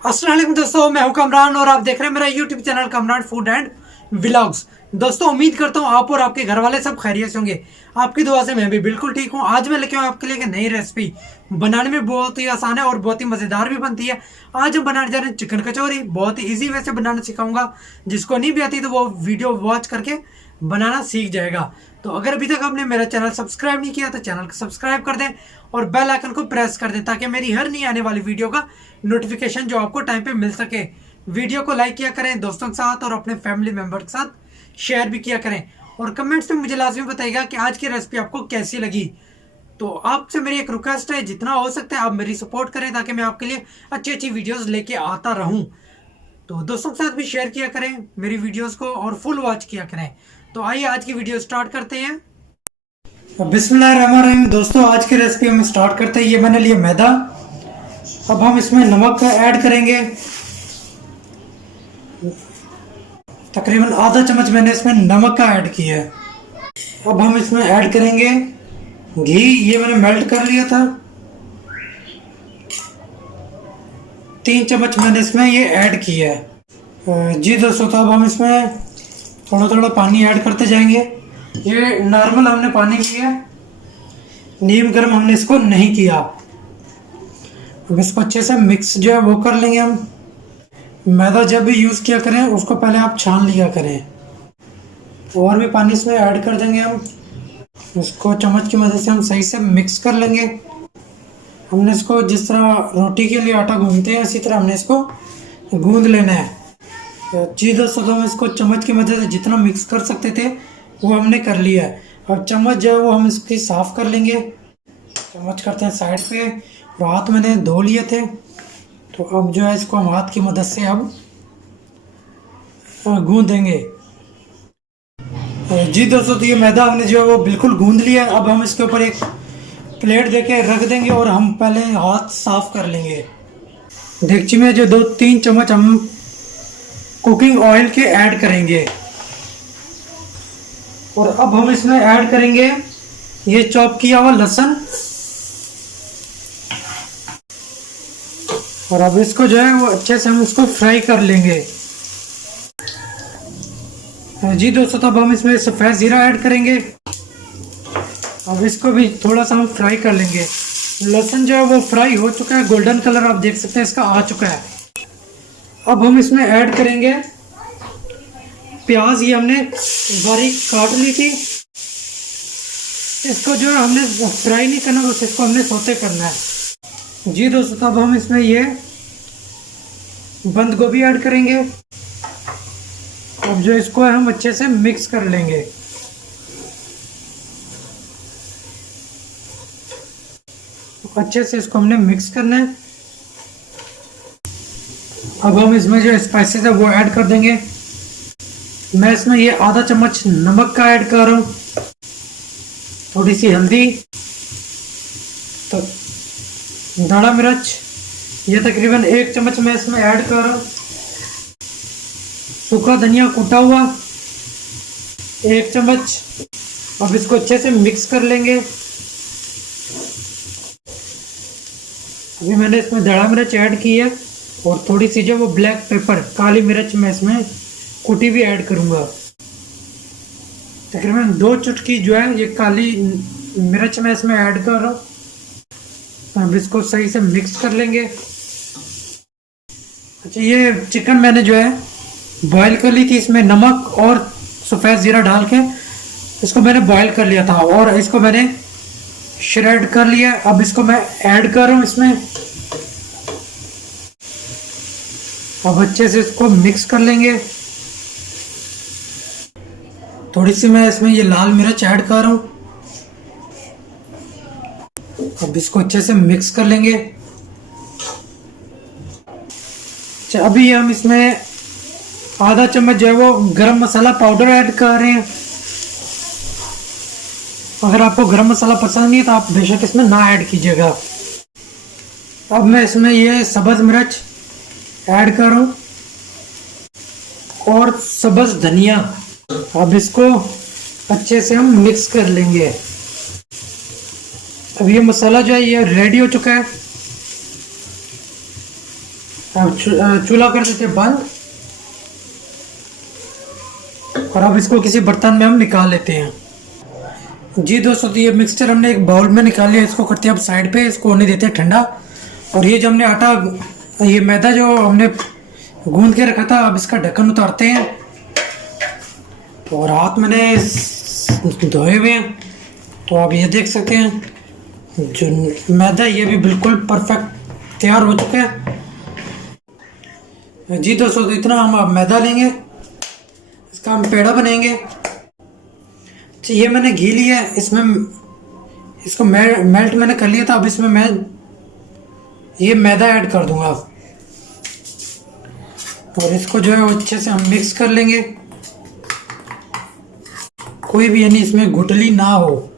अस्सलाम वालेकुम दोस्तों, मैं हूं कमरान और आप देख रहे हैं मेरा YouTube channel Kamran food and vlogs. दोस्तों, उम्मीद करता हूं आप और आपके घर वाले सब खैरियत से होंगे। आपकी दुआ से मैं भी बिल्कुल ठीक हूं। आज मैं लेके आऊं आपके लिए एक नई रेसिपी, बनाने में बहुत ही आसान है और बहुत ही मज़ेदार भी बनती है। आज हम बनाने जा रहे हैं चिकन कचौरी। बहुत ही ईजी वे से बनाना सिखाऊंगा। जिसको नहीं भी आती तो वो वीडियो वॉच करके बनाना सीख जाएगा। तो अगर अभी तक आपने मेरा चैनल सब्सक्राइब नहीं किया तो चैनल को सब्सक्राइब कर दें और बेल आइकन को प्रेस कर दें ताकि मेरी हर नई आने वाली वीडियो का नोटिफिकेशन जो आपको टाइम पे मिल सके। वीडियो को लाइक किया करें दोस्तों के साथ और अपने फैमिली मेंबर के साथ शेयर भी किया करें और कमेंट्स में मुझे लाजमी बताइएगा कि आज की रेसिपी आपको कैसी लगी। तो आपसे मेरी एक रिक्वेस्ट है, जितना हो सकता है आप मेरी सपोर्ट करें ताकि मैं आपके लिए अच्छी अच्छी वीडियोस लेके आता रहूं। तो दोस्तों के साथ भी शेयर किया करें मेरी वीडियोस को और फुल वॉच किया करें। तो आइए आज की वीडियो स्टार्ट करते हैं। बिस्मिल्लाहिर्रहमानिर्रहीम। दोस्तों, आज की रेसिपी हम स्टार्ट करते हैं। ये मैंने लिया मैदा। अब हम इसमें नमक ऐड करेंगे। तकरीबन आधा चम्मच मैंने इसमें नमक का ऐड किया है। अब हम इसमें ऐड करेंगे घी। ये मैंने मेल्ट कर लिया था। 3 चम्मच मैंने इसमें ये ऐड किया है। जी दोस्तों, तो अब हम इसमें थोड़ा थोड़ा पानी ऐड करते जाएंगे। ये नॉर्मल हमने पानी लिया, नीम गर्म हमने इसको नहीं किया। अब इसको अच्छे से मिक्स जो है वो कर लेंगे हम। मैदा जब भी यूज़ किया करें उसको पहले आप छान लिया करें। और भी पानी इसमें ऐड कर देंगे हम। इसको चम्मच की मदद से हम सही से मिक्स कर लेंगे। हमने इसको जिस तरह रोटी के लिए आटा गूंदते हैं इसी तरह हमने इसको गूंद लेना है। जी दोस्तों, तो हम इसको चम्मच की मदद से जितना मिक्स कर सकते थे वो हमने कर लिया है। अब चम्मच जो है वो हम इसकी साफ़ कर लेंगे। चम्मच करते हैं साइड पे। और हाथ मैंने धो लिए थे, तो अब जो है इसको हम हाथ की मदद से अब गूंदेंगे। जी दोस्तों, तो ये मैदा हमने जो है वो बिल्कुल गूंद लिया है। अब हम इसके ऊपर एक प्लेट देके रख देंगे और हम पहले हाथ साफ कर लेंगे। डेगची में जो 2-3 चम्मच हम कुकिंग ऑयल के ऐड करेंगे। और अब हम इसमें ऐड करेंगे ये चॉप किया हुआ लहसुन। और अब इसको जो है वो अच्छे से हम इसको फ्राई कर लेंगे। जी दोस्तों, तब हम इसमें सफ़ेद ज़ीरा ऐड करेंगे। अब इसको भी थोड़ा सा हम फ्राई कर लेंगे। लहसुन जो है वो फ्राई हो चुका है, गोल्डन कलर आप देख सकते हैं इसका आ चुका है। अब हम इसमें ऐड करेंगे प्याज। ये हमने बारीक काट ली थी। इसको जो है हमने फ्राई नहीं करना, बस इसको हमने सौते करना है। जी दोस्तों, तब हम इसमें ये बंद गोभी ऐड करेंगे। अब जो इसको है हम अच्छे से मिक्स कर लेंगे। अच्छे से इसको हमने मिक्स करना है। अब हम इसमें जो स्पाइसेस है वो ऐड कर देंगे। मैं इसमें ये आधा चम्मच नमक का ऐड कर रहा हूँ, थोड़ी सी हल्दी, तो धड़ा मिर्च ये तकरीबन 1 चम्मच मैं इसमें ऐड कर रहा हूँ। सूखा धनिया कूटा हुआ 1 चम्मच। अब इसको अच्छे से मिक्स कर लेंगे। अभी मैंने इसमें धड़ा मिर्च ऐड की है और थोड़ी सी जो वो ब्लैक पेपर काली मिर्च मैं इसमें कुटी भी ऐड करूँगा। तकरीबन 2 चुटकी जो है ये काली मिर्च मैं इसमें ऐड कर रहा हूँ। अब इसको सही से मिक्स कर लेंगे। अच्छा, ये चिकन मैंने जो है बॉईल कर ली थी। इसमें नमक और सफ़ेद ज़ीरा डाल के इसको मैंने बॉईल कर लिया था और इसको मैंने श्रेड कर लिया। अब इसको मैं ऐड कर रहा हूँ इसमें। अब अच्छे से इसको मिक्स कर लेंगे। थोड़ी सी मैं इसमें ये लाल मिर्च ऐड कर रहा हूँ। अब इसको अच्छे से मिक्स कर लेंगे। अच्छा, अभी हम इसमें आधा चम्मच जो है वो गरम मसाला पाउडर ऐड कर रहे हैं। अगर आपको गरम मसाला पसंद नहीं है तो आप बेशक इसमें ना ऐड कीजिएगा। अब मैं इसमें ये सब्ज़ मिर्च ऐड कर रहा हूँ और सब्ज़ धनिया। अब इसको अच्छे से हम मिक्स कर लेंगे। अब ये मसाला जो है ये रेडी हो चुका है। अब चूल्हा कर देते हैं बंद और अब इसको किसी बर्तन में हम निकाल लेते हैं। जी दोस्तों, तो ये मिक्सचर हमने एक बाउल में निकाल लिया। इसको करते हैं अब साइड पे, इसको होने देते हैं ठंडा। और ये जो हमने आटा, ये मैदा जो हमने गूंद के रखा था, अब इसका ढक्कन उतारते हैं। और हाथ मैंने धोए हुए हैं, तो आप ये देख सकते हैं जो मैदा ये भी बिल्कुल परफेक्ट तैयार हो चुका है। जी दोस्तों, तो इतना हम अब मैदा लेंगे, इसका हम पेड़ा बनाएंगे। तो ये मैंने घी लिया है, इसमें इसको मेल्ट मैंने कर लिया था। अब इसमें मैं ये मैदा ऐड कर दूंगा और इसको जो है वो अच्छे से हम मिक्स कर लेंगे। कोई भी यानी इसमें गुठली ना हो।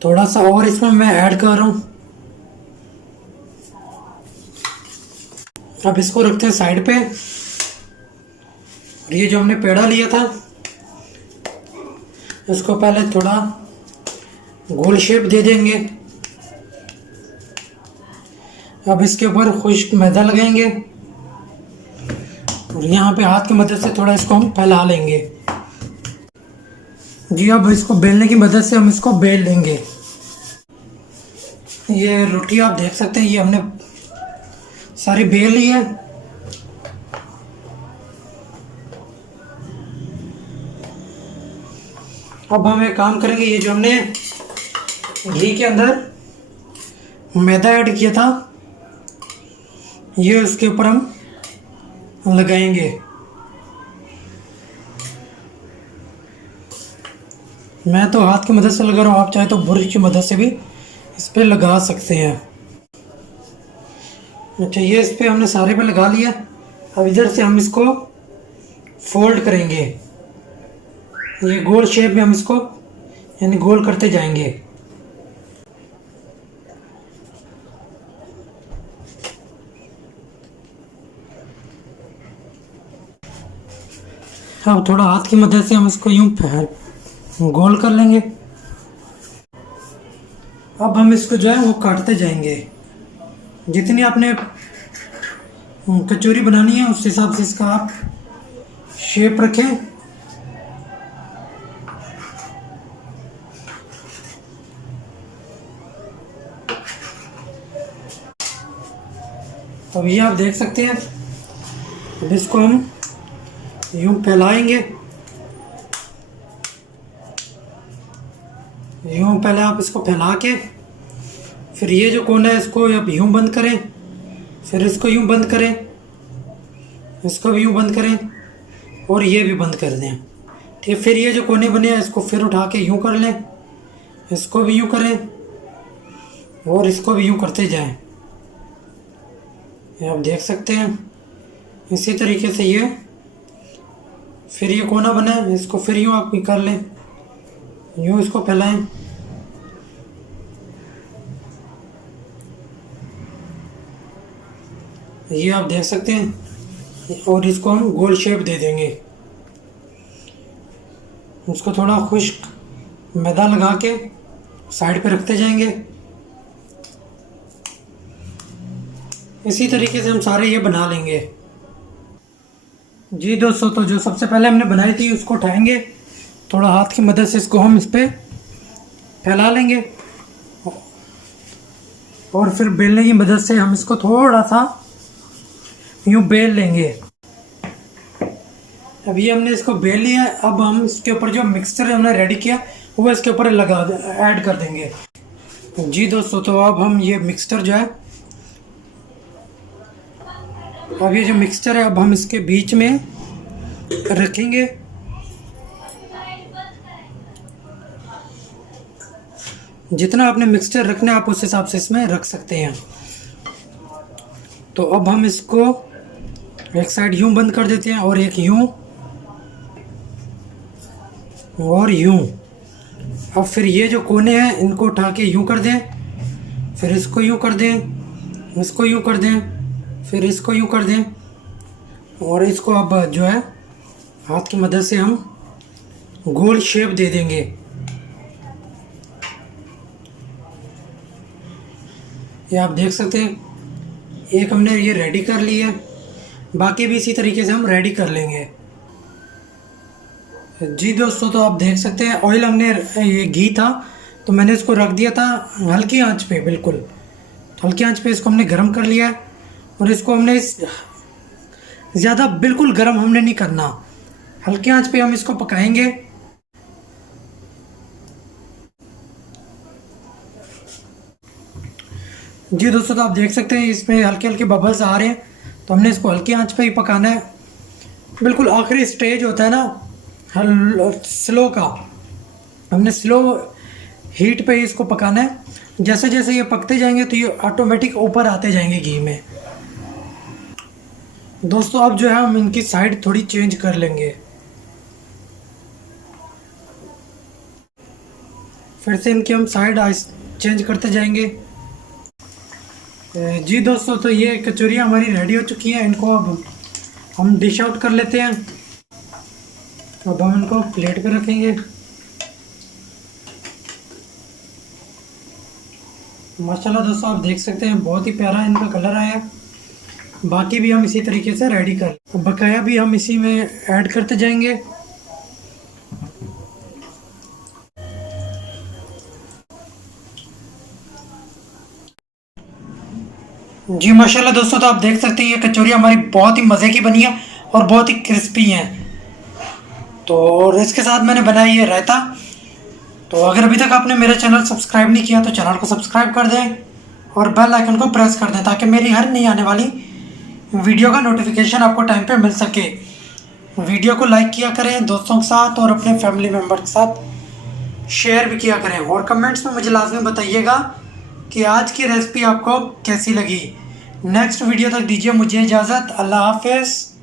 थोड़ा सा और इसमें मैं ऐड कर रहा हूँ। अब इसको रखते हैं साइड पे। और ये जो हमने पेड़ा लिया था, इसको पहले थोड़ा गोल शेप दे देंगे। अब इसके ऊपर खुश्क मैदा लगाएंगे और यहाँ पे हाथ की मदद से थोड़ा इसको हम फैला लेंगे। जी, अब इसको बेलने की मदद से हम इसको बेल लेंगे। ये रोटी आप देख सकते हैं, ये हमने सारी बेल ली है। अब हम एक काम करेंगे, ये जो हमने घी के अंदर मैदा ऐड किया था, ये उसके ऊपर हम लगाएंगे। मैं तो हाथ की मदद से लगा रहा हूँ, आप चाहे तो ब्रश की मदद से भी इस पे लगा सकते हैं। अच्छा, ये इस पे हमने सारे पे लगा लिया। अब इधर से हम इसको फोल्ड करेंगे। ये गोल शेप में हम इसको यानी गोल करते जाएंगे। अब थोड़ा हाथ की मदद से हम इसको यूं गोल कर लेंगे। अब हम इसको जो है वो काटते जाएंगे। जितनी आपने कचौरी बनानी है उस हिसाब से इसका आप शेप रखें। अब ये आप देख सकते हैं। अब इसको हम यूं फैलाएंगे। यूं पहले आप इसको फैला के फिर ये जो कोना है इसको आप यूं बंद करें, फिर इसको यूं बंद करें, इसको भी यूं बंद करें और ये भी बंद कर दें। ठीक, फिर ये जो कोने बने हैं इसको फिर उठा के यूं कर लें, इसको भी यूं करें और इसको भी यूं करते जाएं। ये आप देख सकते हैं। इसी तरीके से ये फिर ये कोना बना है, इसको फिर यूं आप कर लें, यूं इसको फैलाएं। ये आप देख सकते हैं और इसको हम गोल शेप दे देंगे। उसको थोड़ा खुश्क मैदा लगा के साइड पे रखते जाएंगे। इसी तरीके से हम सारे ये बना लेंगे। जी दोस्तों, तो जो सबसे पहले हमने बनाई थी उसको उठाएंगे, थोड़ा हाथ की मदद से इसको हम इस पर फैला लेंगे और फिर बेलने की मदद से हम इसको थोड़ा सा यूं बेल लेंगे। अब ये हमने इसको बेल लिया है। अब हम इसके ऊपर जो मिक्सचर हमने रेडी किया वो इसके ऊपर ऐड कर देंगे। जी दोस्तों, तो अब हम ये मिक्सचर जो है, अब ये जो मिक्सचर है अब हम इसके बीच में रखेंगे। जितना आपने मिक्सचर रखना है आप उस हिसाब से इसमें रख सकते हैं। तो अब हम इसको एक साइड यूं बंद कर देते हैं और एक यूं और यूं। अब फिर ये जो कोने हैं इनको उठा के यूं कर दें, फिर इसको यूं कर दें, इसको यूं कर दें, फिर इसको यूं कर दें और इसको अब जो है हाथ की मदद से हम गोल शेप दे देंगे। ये आप देख सकते हैं। एक हमने ये रेडी कर ली है, बाकी भी इसी तरीके से हम रेडी कर लेंगे। जी दोस्तों, तो आप देख सकते हैं ऑयल हमने, ये घी था तो मैंने इसको रख दिया था हल्की आंच पे, बिल्कुल हल्की आंच पे इसको हमने गरम कर लिया है। और इसको हमने ज़्यादा बिल्कुल गरम हमने नहीं करना, हल्की आंच पे हम इसको पकाएंगे। जी दोस्तों, तो आप देख सकते हैं इसमें हल्के हल्के बबल्स आ रहे हैं, तो हमने इसको हल्की आंच पे ही पकाना है। बिल्कुल आखिरी स्टेज होता है ना स्लो का, हमने स्लो हीट पे ही इसको पकाना है। जैसे जैसे ये पकते जाएंगे तो ये ऑटोमेटिक ऊपर आते जाएंगे घी में। दोस्तों अब जो है हम इनकी साइड थोड़ी चेंज कर लेंगे, फिर से इनकी हम साइड चेंज करते जाएंगे। जी दोस्तों, तो ये कचौरियाँ हमारी रेडी हो चुकी हैं, इनको अब हम डिश आउट कर लेते हैं। अब हम इनको प्लेट पे रखेंगे। माशाल्लाह दोस्तों, आप देख सकते हैं बहुत ही प्यारा इनका कलर आया। बाकी भी हम इसी तरीके से रेडी कर, बकाया भी हम इसी में ऐड करते जाएंगे। जी माशाल्लाह दोस्तों, तो आप देख सकते हैं ये कचौरी हमारी बहुत ही मज़े की बनी है और बहुत ही क्रिस्पी हैं। तो और इसके साथ मैंने बनाया ये रायता। तो अगर अभी तक आपने मेरा चैनल सब्सक्राइब नहीं किया तो चैनल को सब्सक्राइब कर दें और बेल आइकन को प्रेस कर दें, ताकि मेरी हर नई आने वाली वीडियो का नोटिफिकेशन आपको टाइम पे मिल सके। वीडियो को लाइक किया करें दोस्तों के साथ और अपने फैमिली मेम्बर के साथ शेयर भी किया करें, और कमेंट्स में मुझे लाजमी बताइएगा कि आज की रेसिपी आपको कैसी लगी। नेक्स्ट वीडियो तक दीजिए मुझे इजाज़त। अल्लाह हाफिज़।